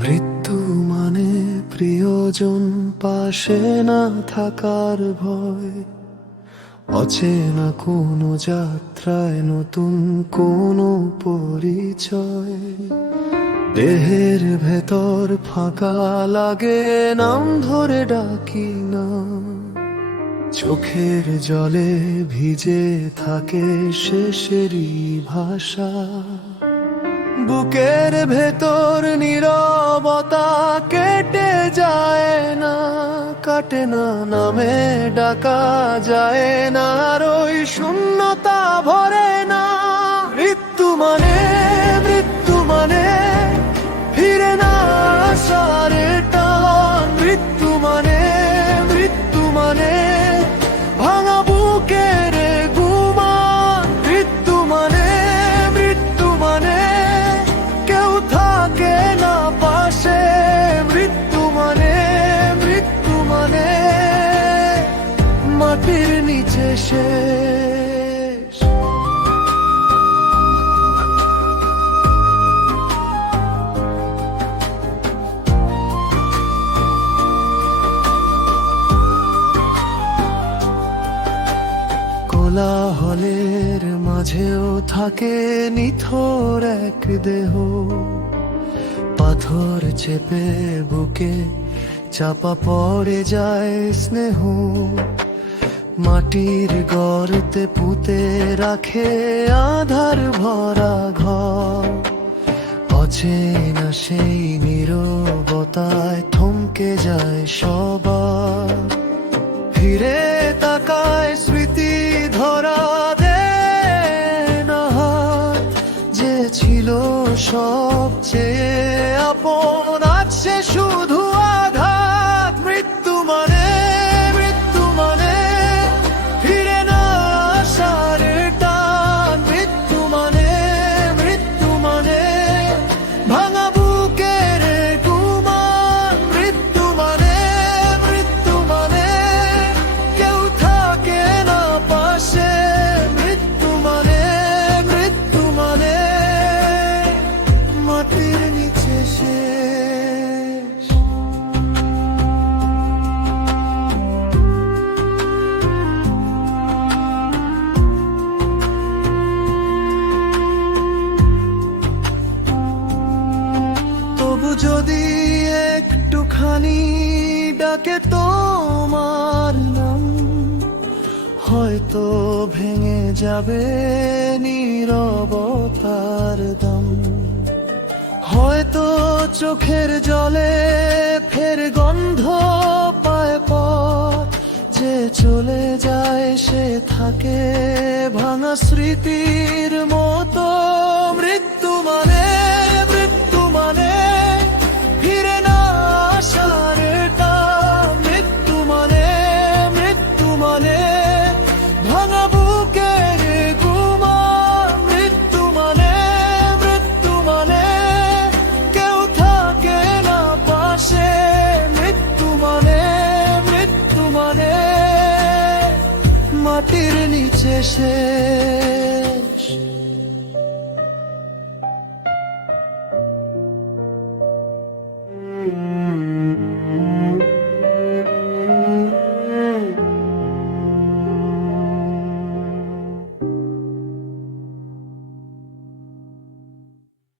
মৃত্যু মানে প্রিয়জন পাশে না থাকার ভয়, অচেনা কোনো যাত্রায় নতুন কোনো পরিচয়। দেহের ভেতর ফাঁকা লাগে, নাম ধরে ডাকি না, চোখের জলে ভিজে থাকে শেষেরই ভাষা। বুকের ভেতর নীরবতা কেটে যায় না, কাটে না, নামে ডাকা যায় না, আর ওই শূন্যতা ভরে না। মৃত্যু মানে ফিরে না আসার টান। মৃত্যু মানে ভাঙা বুকের গুমান। মৃত্যু মানে কেউ থাকে না পাশে। মৃত্যু মানে মাটির নিচে শেষ। কোলাহলের মাঝেও থাকে নিথর এক দেহ, পাথর চেপে বুকে চাপা পড়ে যায় স্নেহ। মাটির গর্তে পুঁতে রাখে আধার ভরা ঘর, অচেনা সেই নীরবতায় থমকে যায় সবার। ফিরে তাকায় স্মৃতি ধরা দে না হাত, যে ছিল সবচেয়ে আপন আছে শুধু আঘাত। মৃত্যু মানে ফিরে না আসার টান। মৃত্যু মানে ভাঙা বুকের গুমান। মৃত্যু মানে কেউ থাকে না পাশে। মৃত্যু মানে মাটির নিচে শেষ। তবু যদি একটুখানি ডাকে তোমার নাম, হয়তো ভেঙে যাবে নীরবতার দাম। হয়তো চোখের জলে ফের গন্ধ পায় পথ, যে চলে যায় সে থাকে ভাঙা স্মৃতির মতো। মৃত্যু মানে ফিরে না আসার টান। মৃত্যু মানে ভাঙা বুকের গুমান। মৃত্যু মানে কেউ থাকে না পাশে। মৃত্যু মানে মাটির নিচে শেষ।